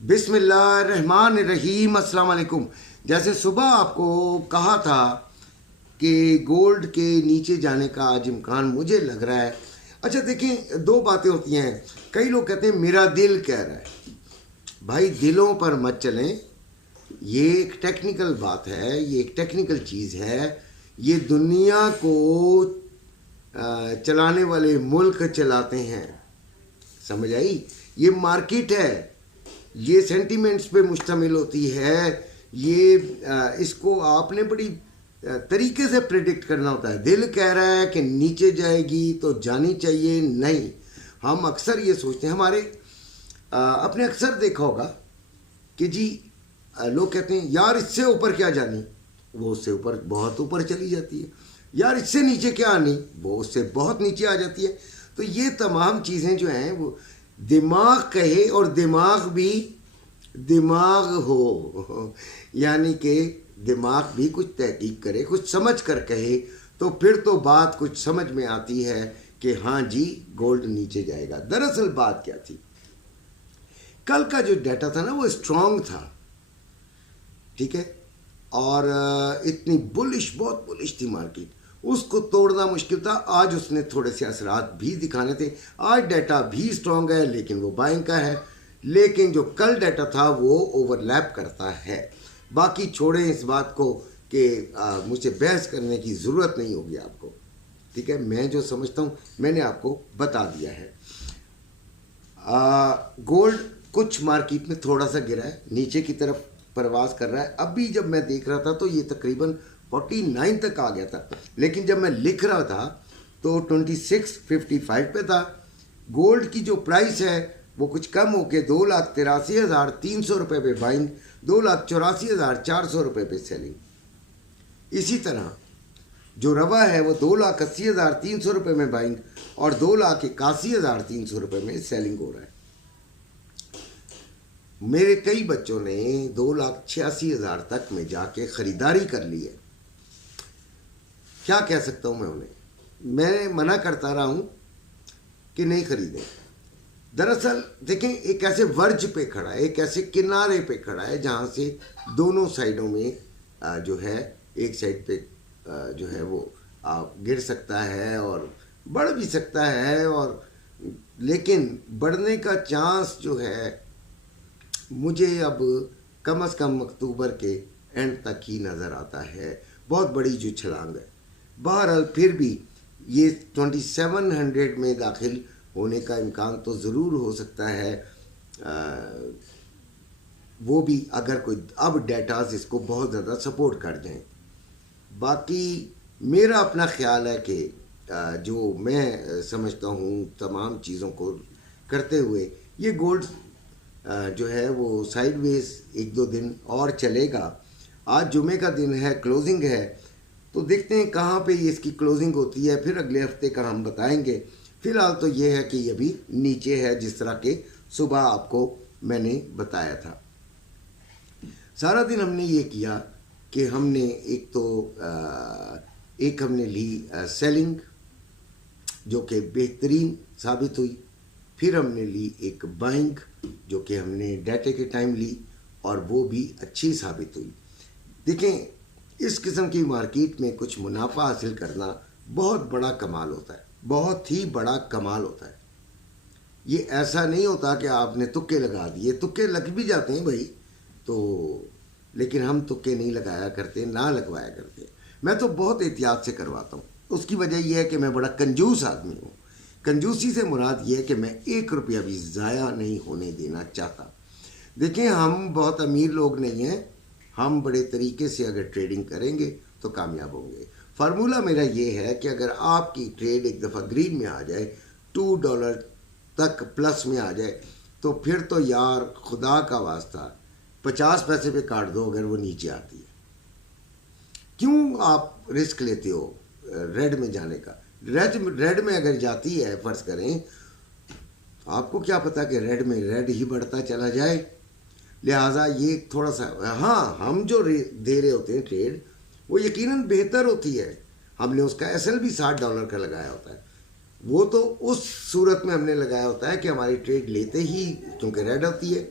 بسم اللہ الرحمن الرحیم۔ السلام علیکم۔ جیسے صبح آپ کو کہا تھا کہ گولڈ کے نیچے جانے کا آج امکان مجھے لگ رہا ہے۔ اچھا دیکھیں، دو باتیں ہوتی ہیں۔ کئی لوگ کہتے ہیں میرا دل کہہ رہا ہے۔ بھائی دلوں پر مت چلیں، یہ ایک ٹیکنیکل بات ہے، یہ ایک ٹیکنیکل چیز ہے۔ یہ دنیا کو چلانے والے ملک چلاتے ہیں، سمجھ آئی؟ یہ مارکیٹ ہے، یہ سینٹیمنٹس پہ مشتمل ہوتی ہے۔ یہ اس کو آپ نے بڑی طریقے سے پریڈکٹ کرنا ہوتا ہے۔ دل کہہ رہا ہے کہ نیچے جائے گی تو جانی چاہیے، نہیں۔ ہم اکثر یہ سوچتے ہیں، ہمارے اپنے اکثر دیکھا ہوگا کہ جی لوگ کہتے ہیں یار اس سے اوپر کیا جانی، وہ اس سے اوپر بہت اوپر چلی جاتی ہے۔ یار اس سے نیچے کیا آنی، وہ اس سے بہت نیچے آ جاتی ہے۔ تو یہ تمام چیزیں جو ہیں وہ دماغ کہے، اور دماغ بھی دماغ ہو، یعنی کہ دماغ بھی کچھ تحقیق کرے، کچھ سمجھ کر کہے، تو پھر تو بات کچھ سمجھ میں آتی ہے کہ ہاں جی گولڈ نیچے جائے گا۔ دراصل بات کیا تھی، کل کا جو ڈیٹا تھا نا وہ اسٹرانگ تھا، ٹھیک ہے، اور اتنی بلش، بہت بلش تھی مارکیٹ، اس کو توڑنا مشکل تھا۔ آج اس نے تھوڑے سے اثرات بھی دکھانے تھے۔ آج ڈیٹا بھی اسٹرانگ ہے لیکن وہ بائنگ کا ہے، لیکن جو کل ڈیٹا تھا وہ اوور لیپ کرتا ہے۔ باقی چھوڑیں اس بات کو کہ مجھ سے بحث کرنے کی ضرورت نہیں ہوگی آپ کو، ٹھیک ہے۔ میں جو سمجھتا ہوں میں نے آپ کو بتا دیا ہے۔ گولڈ کچھ مارکیٹ میں تھوڑا سا گرا ہے، نیچے کی طرف پرواز کر رہا ہے۔ ابھی جب میں دیکھ رہا تھا تو یہ تقریباً 49 تک آ گیا تھا، لیکن جب میں لکھ رہا تھا تو 2655 پہ تھا۔ گولڈ کی جو پرائس ہے وہ کچھ کم ہو کے 2,83,300 روپے پہ بائنگ، 2,84,400 روپے پہ سیلنگ۔ اسی طرح جو روا ہے وہ 2,80,300 روپے میں بائنگ اور 2,81,300 روپے میں سیلنگ ہو رہا ہے۔ میرے کئی بچوں نے 2,86,000 تک میں جا کے خریداری کر لی ہے۔ کیا کہہ سکتا ہوں میں انہیں؟ میں منع کرتا رہا ہوں کہ نہیں خریدیں۔ دراصل دیکھیں، ایک ایسے ورج پہ کھڑا ہے، ایک ایسے کنارے پہ کھڑا ہے جہاں سے دونوں سائڈوں میں جو ہے، ایک سائڈ پہ جو ہے وہ گر سکتا ہے اور بڑھ بھی سکتا ہے، اور لیکن بڑھنے کا چانس جو ہے مجھے اب کم از کم اکتوبر کے اینڈ تک ہی نظر آتا ہے۔ بہت بڑی جو چھلانگ ہے۔ بہرحال پھر بھی یہ 2700 میں داخل ہونے کا امکان تو ضرور ہو سکتا ہے، وہ بھی اگر کوئی اب ڈیٹاز اس کو بہت زیادہ سپورٹ کر جائیں۔ باقی میرا اپنا خیال ہے کہ جو میں سمجھتا ہوں تمام چیزوں کو کرتے ہوئے، یہ گولڈ جو ہے وہ سائیڈ ویز ایک دو دن اور چلے گا۔ آج جمعے کا دن ہے، کلوزنگ ہے، تو دیکھتے ہیں کہاں پہ اس کی کلوزنگ ہوتی ہے، پھر اگلے ہفتے کا ہم بتائیں گے۔ فی الحال تو یہ ہے کہ یہ بھی نیچے ہے، جس طرح کہ صبح آپ کو میں نے بتایا تھا۔ سارا دن ہم نے یہ کیا کہ ہم نے ایک ہم نے لی سیلنگ جو کہ بہترین ثابت ہوئی، پھر ہم نے لی ایک بائنگ جو کہ ہم نے ڈیٹے کے ٹائم لی اور وہ بھی اچھی ثابت ہوئی۔ دیکھیں، اس قسم کی مارکیٹ میں کچھ منافع حاصل کرنا بہت بڑا کمال ہوتا ہے، بہت ہی بڑا کمال ہوتا ہے۔ یہ ایسا نہیں ہوتا کہ آپ نے تکے لگا دیے، تکے لگ بھی جاتے ہیں بھائی، تو لیکن ہم تکے نہیں لگایا کرتے، نہ لگوایا کرتے۔ میں تو بہت احتیاط سے کرواتا ہوں۔ اس کی وجہ یہ ہے کہ میں بڑا کنجوس آدمی ہوں۔ کنجوسی سے مراد یہ ہے کہ میں 1 روپیہ بھی ضائع نہیں ہونے دینا چاہتا۔ دیکھیں، ہم بہت امیر لوگ نہیں ہیں، ہم بڑے طریقے سے اگر ٹریڈنگ کریں گے تو کامیاب ہوں گے۔ فارمولہ میرا یہ ہے کہ اگر آپ کی ٹریڈ ایک دفعہ گرین میں آ جائے، $2 تک پلس میں آ جائے، تو پھر تو یار خدا کا واسطہ 50 پیسے پہ کاٹ دو اگر وہ نیچے آتی ہے۔ کیوں آپ رسک لیتے ہو ریڈ میں جانے کا؟ ریڈ میں اگر جاتی ہے، فرض کریں، آپ کو کیا پتا کہ ریڈ میں ریڈ ہی بڑھتا چلا جائے؟ لہٰذا یہ تھوڑا سا، ہاں ہم جو دے رہے ہوتے ہیں ٹریڈ وہ یقیناً بہتر ہوتی ہے۔ ہم نے اس کا ایس ایل بھی $60 کا لگایا ہوتا ہے، وہ تو اس صورت میں ہم نے لگایا ہوتا ہے کہ ہماری ٹریڈ لیتے ہی، کیونکہ ریڈ ہوتی ہے،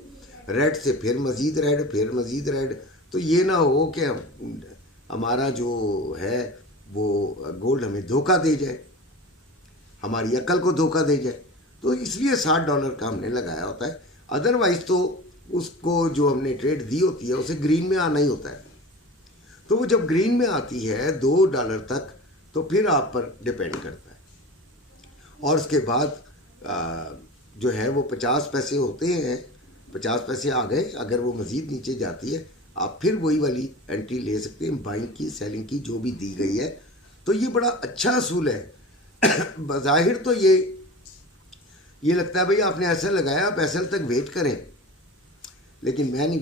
ریڈ سے پھر مزید ریڈ، پھر مزید ریڈ. تو یہ نہ ہو کہ ہمارا جو ہے وہ گولڈ ہمیں دھوکہ دے جائے، ہماری عقل کو دھوکہ دے جائے. تو اس لیے $60 کا ہم نے لگایا ہوتا ہے. ادروائز تو اس کو جو ہم نے ٹریڈ دی ہوتی ہے اسے گرین میں آنا ہی ہوتا ہے. تو وہ جب گرین میں آتی ہے $2 تک تو پھر آپ پر ڈپینڈ کرتا ہے. اور اس کے بعد جو ہے وہ 50 پیسے ہوتے ہیں، 50 پیسے آ گئے. اگر وہ مزید نیچے جاتی ہے آپ پھر وہی والی انٹری لے سکتے ہیں، بائنگ کی سیلنگ کی جو بھی دی گئی ہے. تو یہ بڑا اچھا اصول ہے. بظاہر تو یہ لگتا ہے بھئی آپ نے ایسا لگایا، آپ ایسل تک ویٹ کریں، لیکن میں نہیں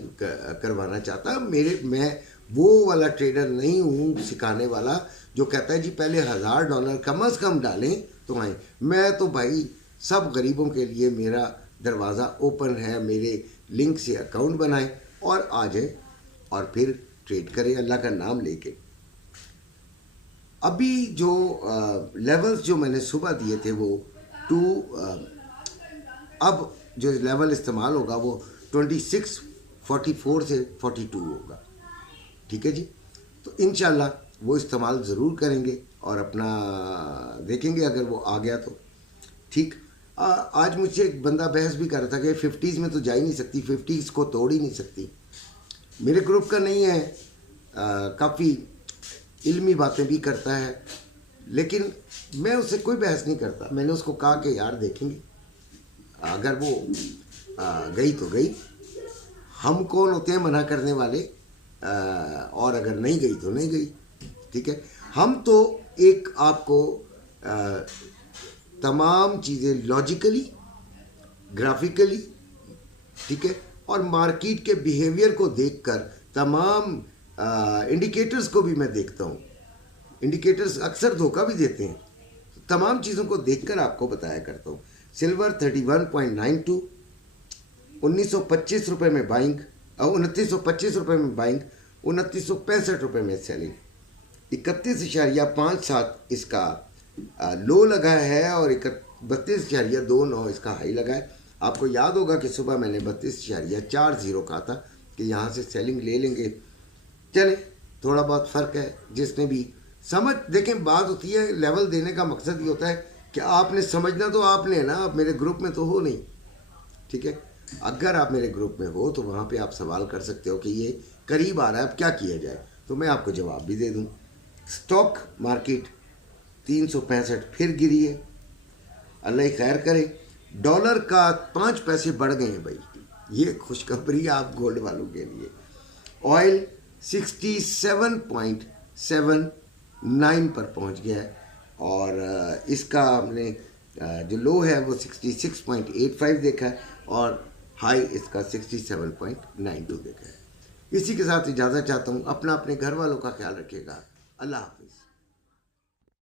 کروانا چاہتا. میں وہ والا ٹریڈر نہیں ہوں سکھانے والا جو کہتا ہے جی پہلے $1000 کم از کم ڈالیں تو آئیں. میں تو بھائی سب غریبوں کے لیے میرا دروازہ اوپن ہے. میرے لنک سے اکاؤنٹ بنائیں اور آ جائیں اور پھر ٹریڈ کریں اللہ کا نام لے کے. ابھی جو لیولز جو میں نے صبح دیے تھے وہ اب جو لیول استعمال ہوگا وہ 2644 سے 42 ہوگا. ٹھیک ہے جی. تو انشاءاللہ وہ استعمال ضرور کریں گے اور اپنا دیکھیں گے اگر وہ آ گیا تو ٹھیک. آج مجھ سے ایک بندہ بحث بھی کر رہا تھا کہ 50s میں تو جا ہی نہیں سکتی، 50s کو توڑ ہی نہیں سکتی. میرے گروپ کا نہیں ہے، کافی علمی باتیں بھی کرتا ہے، لیکن میں اس سے کوئی بحث نہیں کرتا. میں نے اس کو کہا کہ یار دیکھیں گے، اگر وہ گئی تو گئی. ہم کون ہوتے ہیں منع کرنے والے، اور اگر نہیں گئی تو نہیں گئی. ٹھیک ہے. ہم تو ایک آپ کو تمام چیزیں لاجیکلی، گرافیکلی، ٹھیک ہے، اور مارکیٹ کے بیہیویئر کو دیکھ کر تمام انڈیکیٹرز کو بھی میں دیکھتا ہوں. انڈیکیٹرز اکثر دھوکہ بھی دیتے ہیں. تمام چیزوں کو دیکھ کر آپ کو بتایا کرتا ہوں. سلور 31.92، $1925 میں بائنگ، 2925 میں بائنگ، 2965 میں سیلنگ. 31.57 اس کا لو لگا ہے اور 32.29 اس کا ہائی لگا ہے. آپ کو یاد ہوگا کہ صبح میں نے 32.40 کہا تھا کہ یہاں سے سیلنگ لے لیں گے. چلیں تھوڑا بہت فرق ہے. جس نے بھی سمجھ، دیکھیں بات ہوتی ہے لیول دینے کا مقصد یہ ہوتا ہے کہ آپ نے سمجھنا تو آپ نے نا، آپ میرے گروپ میں تو ہو نہیں. ٹھیک ہے. اگر آپ میرے گروپ میں ہو تو وہاں پہ آپ سوال کر سکتے ہو کہ یہ قریب آ رہا ہے اب کیا کیا جائے، تو میں آپ کو جواب بھی دے دوں. سٹاک مارکیٹ 365 پھر گری ہے، اللہ ہی خیر کرے. ڈالر کا 5 پیسے بڑھ گئے ہیں بھائی، یہ خوشخبری آپ گولڈ والوں کے لیے. آئل 67.79 پر پہنچ گیا ہے اور اس کا ہم نے جو لو ہے وہ 66.85 دیکھا ہے اور ہائی اس کا 67.92 دیکھا ہے. اسی کے ساتھ اجازت چاہتا ہوں. اپنے گھر والوں کا خیال رکھیے گا. اللہ حافظ.